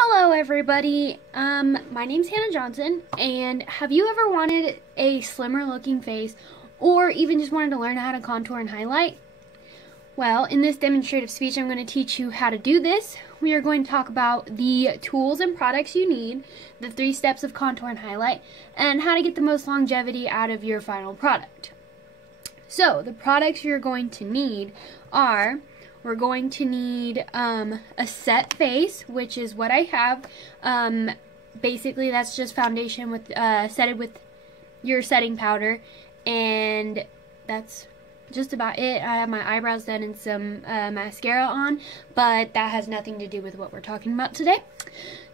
Hello everybody, my name's Hannah Johnson, and have you ever wanted a slimmer looking face, or even just wanted to learn how to contour and highlight? Well, in this demonstrative speech I'm going to teach you how to do this. We are going to talk about the tools and products you need, the 3 steps of contour and highlight, and how to get the most longevity out of your final product. So, the products you're going to need are... We're going to need a set face, which is what I have. Basically, that's just foundation with setted with your setting powder, and that's just about it. I have my eyebrows done and some mascara on, but that has nothing to do with what we're talking about today.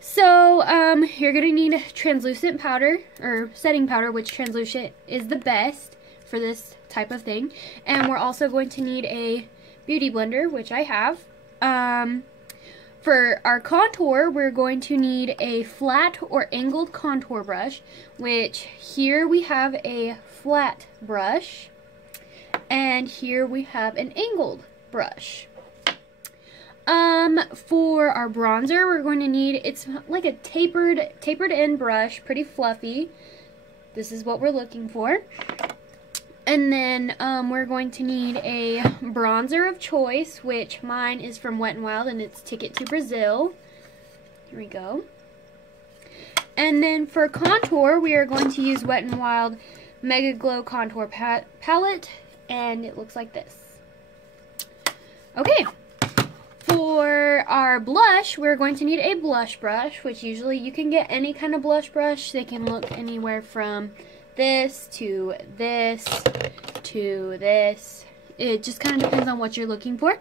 So you're going to need translucent powder, or setting powder, which translucent is the best for this type of thing. And we're also going to need a beauty blender, which I have. For our contour, we're going to need a flat or angled contour brush, which here we have a flat brush, and here we have an angled brush. For our bronzer, we're going to need, it's like a tapered end brush, pretty fluffy. This is what we're looking for. And then we're going to need a bronzer of choice, which mine is from Wet n Wild, and it's Ticket to Brazil. Here we go. And then for contour, we are going to use Wet n Wild Mega Glow Contour Palette, and it looks like this. Okay. For our blush, we're going to need a blush brush, which usually you can get any kind of blush brush. They can look anywhere from this to this to this. It just kind of depends on what you're looking for.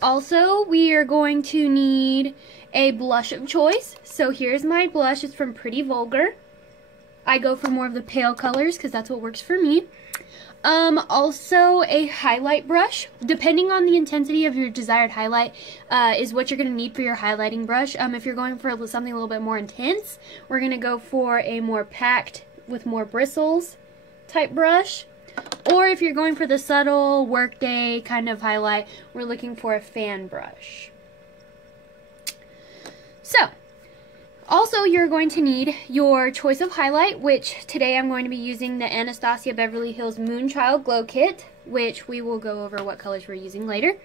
Also, we are going to need a blush of choice. So here's my blush. It's from Pretty Vulgar. I go for more of the pale colors because that's what works for me. Also a highlight brush. Depending on the intensity of your desired highlight is what you're going to need for your highlighting brush. If you're going for something a little bit more intense, we're going to go for a more packed with more bristles type brush. Or if you're going for the subtle workday kind of highlight, we're looking for a fan brush. So, also you're going to need your choice of highlight, which today I'm going to be using the Anastasia Beverly Hills Moonchild Glow Kit, which we will go over what colors we're using later.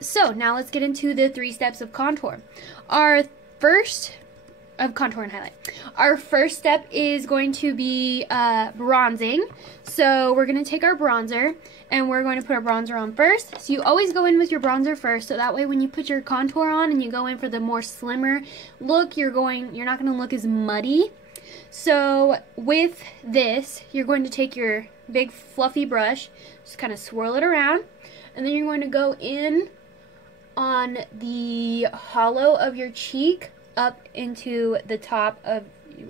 So now let's get into the 3 steps of contour. Our first step is going to be bronzing. So we're going to take our bronzer and we're going to put our bronzer on first. So you always go in with your bronzer first, so that way when you put your contour on and you go in for the more slimmer look, you're not going to look as muddy. So with this, you're going to take your big fluffy brush, just kind of swirl it around, and then you're going to go in on the hollow of your cheek up into the top of,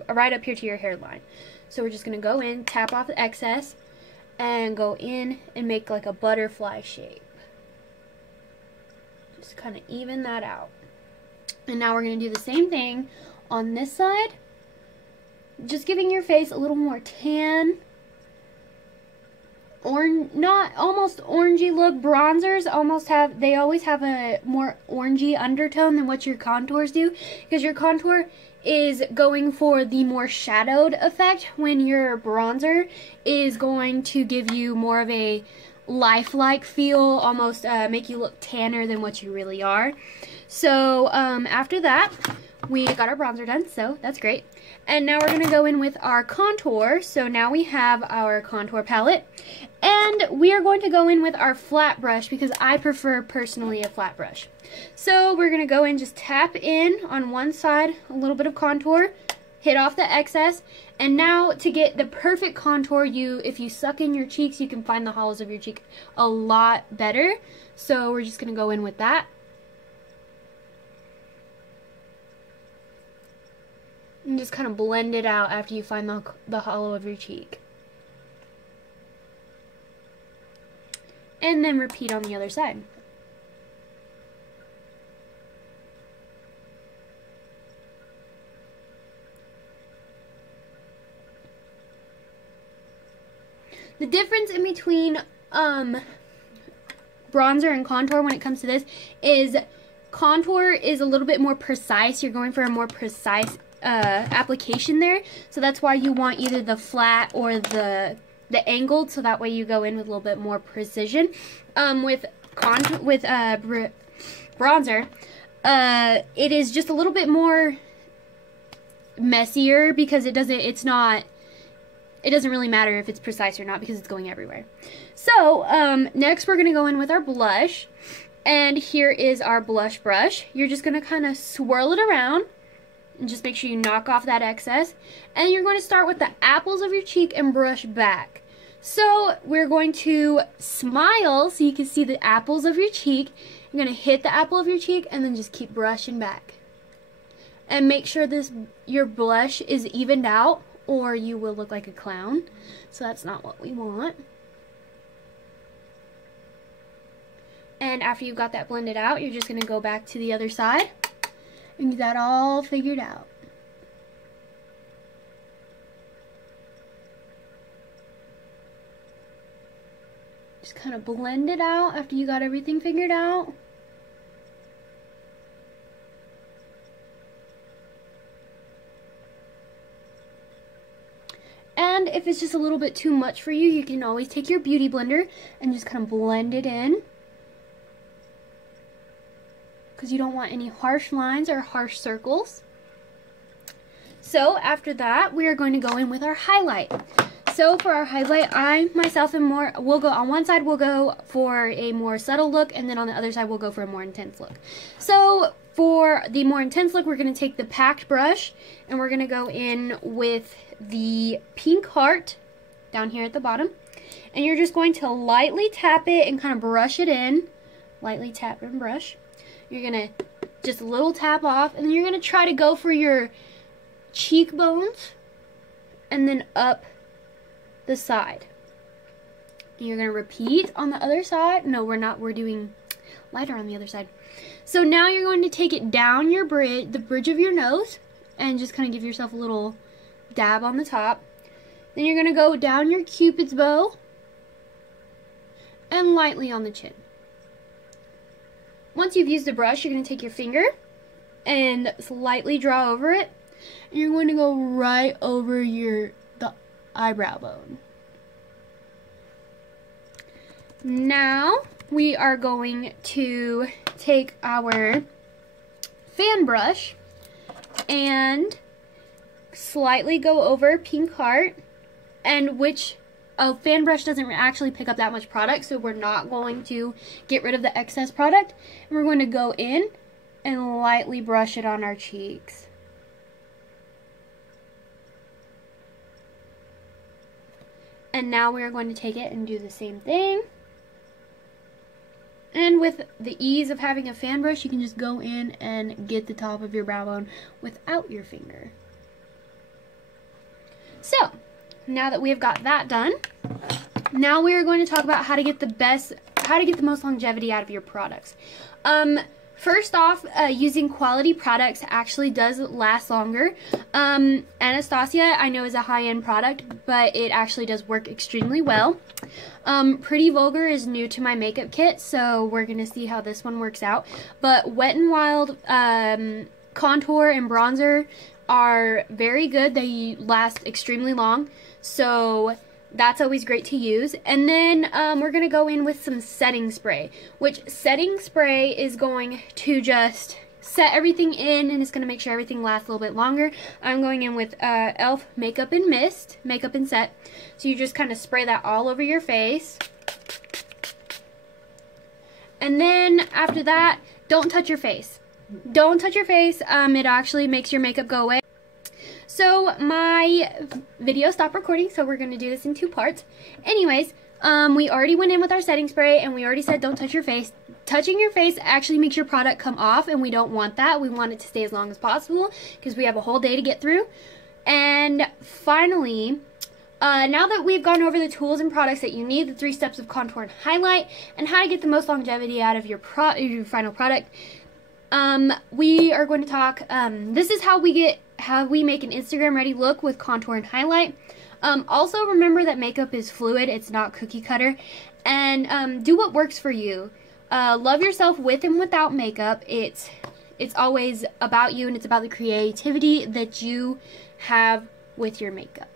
right up here to your hairline. So we're just going to go in, tap off the excess, and go in and make like a butterfly shape. Just kind of even that out. And now we're going to do the same thing on this side. Just giving your face a little more tan, or not almost orangey look. Bronzers they always have a more orangey undertone than what your contours do, because your contour is going for the more shadowed effect, when your bronzer is going to give you more of a lifelike feel, almost make you look tanner than what you really are. So after that, we got our bronzer done, so that's great. And now we're going to go in with our contour. So now we have our contour palette. And we are going to go in with our flat brush, because I prefer personally a flat brush. So we're going to go in, just tap in on one side, a little bit of contour, hit off the excess. And now to get the perfect contour, if you suck in your cheeks, you can find the hollows of your cheek a lot better. So we're just going to go in with that. And just kind of blend it out after you find the hollow of your cheek. And then repeat on the other side. The difference in between bronzer and contour when it comes to this is contour is a little bit more precise. You're going for a more precise application there. So that's why you want either the flat or the angled, so that way you go in with a little bit more precision. With bronzer, it is just a little bit more messier because it doesn't really matter if it's precise or not because it's going everywhere. So next we're gonna go in with our blush, and here is our blush brush. You're just gonna kind of swirl it around and just make sure you knock off that excess, and you're going to start with the apples of your cheek and brush back. So we're going to smile so you can see the apples of your cheek. You're going to hit the apple of your cheek and then just keep brushing back. And make sure your blush is evened out or you will look like a clown. So that's not what we want. And after you've got that blended out, you're just going to go back to the other side and get that all figured out. Just kind of blend it out after you got everything figured out. And if it's just a little bit too much for you, you can always take your beauty blender and just kind of blend it in, because you don't want any harsh lines or harsh circles. So after that, we are going to go in with our highlight. So for our highlight, I myself am we'll go on one side, we'll go for a more subtle look, and then on the other side, we'll go for a more intense look. So for the more intense look, we're going to take the packed brush, and we're going to go in with the pink heart down here at the bottom. And you're just going to lightly tap it and kind of brush it in. Lightly tap and brush. You're going to just a little tap off, and then you're going to try to go for your cheekbones and then up the side. And you're going to repeat on the other side. No, we're not. We're doing lighter on the other side. So now you're going to take it down your the bridge of your nose, and just kind of give yourself a little dab on the top. Then you're going to go down your Cupid's bow and lightly on the chin. Once you've used the brush, you're going to take your finger and slightly draw over it. And you're going to go right over the eyebrow bone. Now we are going to take our fan brush and slightly go over pink heart, and a fan brush doesn't actually pick up that much product, so we're not going to get rid of the excess product. And we're going to go in and lightly brush it on our cheeks. And now we are going to take it and do the same thing. And with the ease of having a fan brush, you can just go in and get the top of your brow bone without your finger. So, now that we have got that done, now we are going to talk about how to get the most longevity out of your products. First off, using quality products actually does last longer. Anastasia, I know, is a high-end product, but it actually does work extremely well. Pretty Vulgar is new to my makeup kit, so we're going to see how this one works out. But Wet n Wild contour and bronzer are very good. They last extremely long, so that's always great to use. And then we're going to go in with some setting spray, which setting spray is going to just set everything in, and it's going to make sure everything lasts a little bit longer. I'm going in with e.l.f. Makeup and Mist, Makeup and Set. So you just kind of spray that all over your face. And then after that, don't touch your face. Don't touch your face. It actually makes your makeup go away. So my video stopped recording, so we're going to do this in two parts. Anyways, we already went in with our setting spray, and we already said don't touch your face. Touching your face actually makes your product come off, and we don't want that. We want it to stay as long as possible because we have a whole day to get through. And finally, now that we've gone over the tools and products that you need, the 3 steps of contour and highlight, and how to get the most longevity out of your final product, we are going to talk, this is how we make an Instagram ready look with contour and highlight. Also remember that makeup is fluid, it's not cookie cutter, and do what works for you. love yourself with and without makeup. It's always about you, and it's about the creativity that you have with your makeup.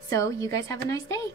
So you guys have a nice day.